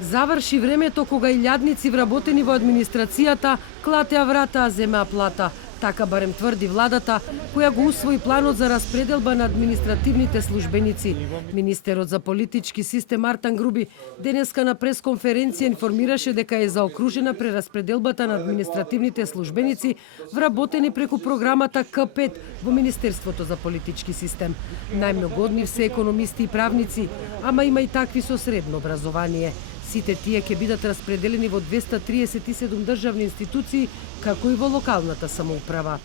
Заврши времето кога илјадници вработени во администрацијата клатеа врата, а земеа плата. Така барем тврди владата, која го усвои планот за распределба на административните службеници. Министерот за политички систем Артан Груби денеска на пресконференција информираше дека е заокружена прераспределбата на административните службеници вработени преку програмата К5 во Министерството за политички систем. Најмногу од нив се економисти и правници, ама има и такви со средно образование. Сите тие ќе бидат распределени во 237 државни институции, како и во локалната самоуправа.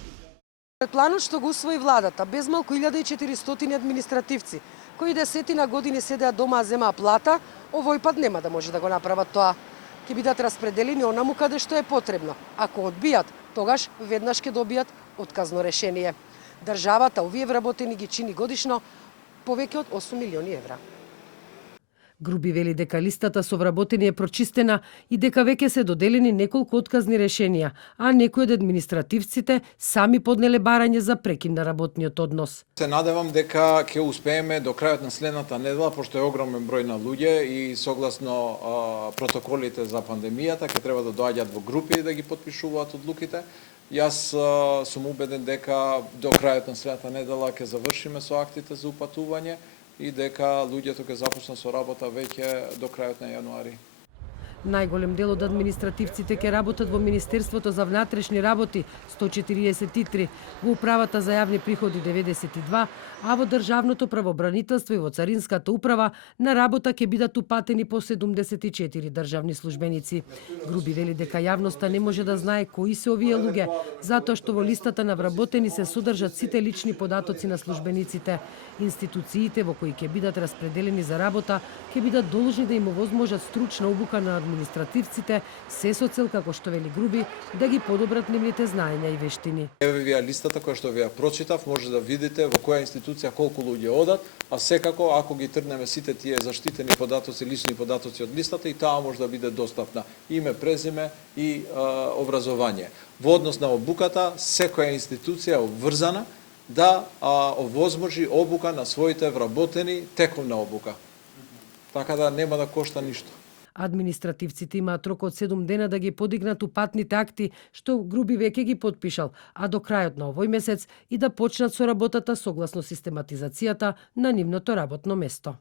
Планот што го усвои владата, безмалку 1400 административци, кои десетина години седеа дома а земаа плата, овој пат нема да може да го направат тоа. Ќе бидат распределени онаму каде што е потребно. Ако одбијат, тогаш веднаш ќе добијат отказно решение. Државата овие вработени ги чини годишно повеќе од 8 милиони евра. Груби вели дека листата со вработени е прочистена и дека веќе се доделени неколку отказни решенија, а некои од административците сами поднеле барање за прекин на работниот однос. Се надевам дека ќе успееме до крајот на следната недела, пошто е огромен број на луѓе и согласно протоколите за пандемијата ќе треба да доаѓаат во групи да ги потпишуваат одлуките. Јас сум убеден дека до крајот на следната недела ќе завршиме со актите за упатување и дека луѓето ќе започнат со работа веќе до крајот на јануари. Најголем дел од административците ќе работат во Министерството за внатрешни работи 143, во Управата за јавни приходи 92, а во Државното правобранителство и во Царинската управа на работа ќе бидат упатени по 74 државни службеници. Груби вели дека јавноста не може да знае кои се овие луѓе, затоа што во листата на вработени се содржат сите лични податоци на службениците. Институциите во кои ќе бидат распределени за работа ќе бидат должни да им овозможат стручна обука на административците, се со цел, како што вели Груби, да ги подобрат нивните знаења и вештини. Еве ви листата која што ви ја прочитав, може да видите во која институција колку луѓе одат, а секако ако ги тргнеме сите тие заштитени податоци, лични податоци од листата, и таа може да биде достапна. Име, презиме и образование. Во однос на обуката, секоја институција е обврзана да овозможи обука на своите вработени тековна обука. Така да нема да кошта ништо. Административците имаат рок од 7 дена да ги подигнат упатните акти, што Груби веќе ги потпишал, а до крајот на овој месец и да почнат со работата согласно систематизацијата на нивното работно место.